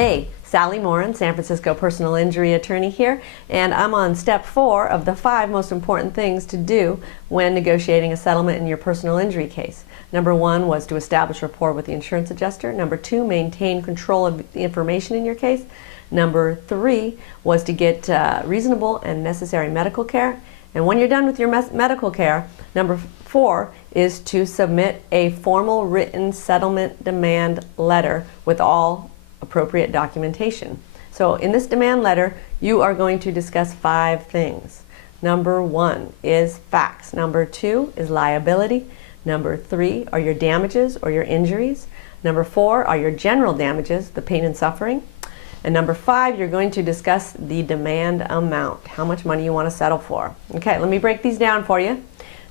Hey, Sally Morin, San Francisco personal injury attorney here, and I'm on step 4 of the 5 most important things to do when negotiating a settlement in your personal injury case. Number 1 was to establish rapport with the insurance adjuster. Number 2, maintain control of the information in your case. Number 3 was to get reasonable and necessary medical care. And when you're done with your medical care, number 4 is to submit a formal written settlement demand letter with all appropriate documentation. So in this demand letter, you are going to discuss 5 things. Number 1 is facts. Number 2 is liability. Number 3 are your damages or your injuries. Number 4 are your general damages, the pain and suffering. And number 5, you're going to discuss the demand amount, how much money you want to settle for. Okay, let me break these down for you.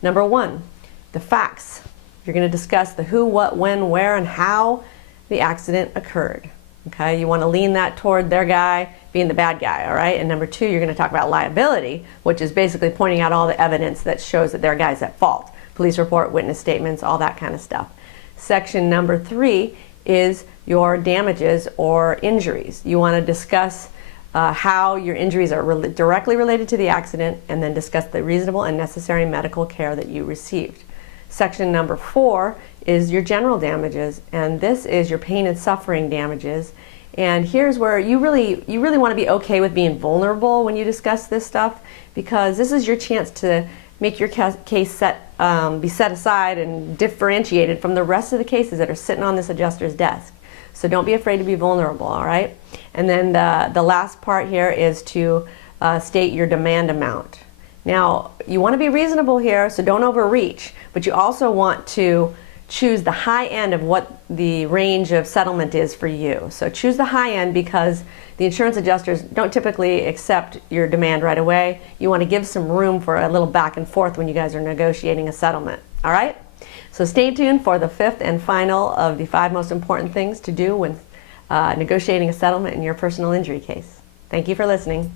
Number 1, the facts. You're going to discuss the who, what, when, where, and how the accident occurred. Okay, you want to lean that toward their guy being the bad guy, all right? And number 2, you're going to talk about liability, which is basically pointing out all the evidence that shows that their guy's at fault. Police report, witness statements, all that kind of stuff. Section number 3 is your damages or injuries. You want to discuss how your injuries are directly related to the accident, and then discuss the reasonable and necessary medical care that you received. Section number 4 is your general damages, and this is your pain and suffering damages. And here's where you really want to be okay with being vulnerable when you discuss this stuff, because this is your chance to make your case be set aside and differentiated from the rest of the cases that are sitting on this adjuster's desk. So don't be afraid to be vulnerable, all right? And then the last part here is to state your demand amount. Now, you want to be reasonable here, so don't overreach, but you also want to choose the high end of what the range of settlement is for you. So choose the high end, because the insurance adjusters don't typically accept your demand right away. You want to give some room for a little back and forth when you guys are negotiating a settlement. All right? So stay tuned for the 5th and final of the 5 most important things to do when negotiating a settlement in your personal injury case. Thank you for listening.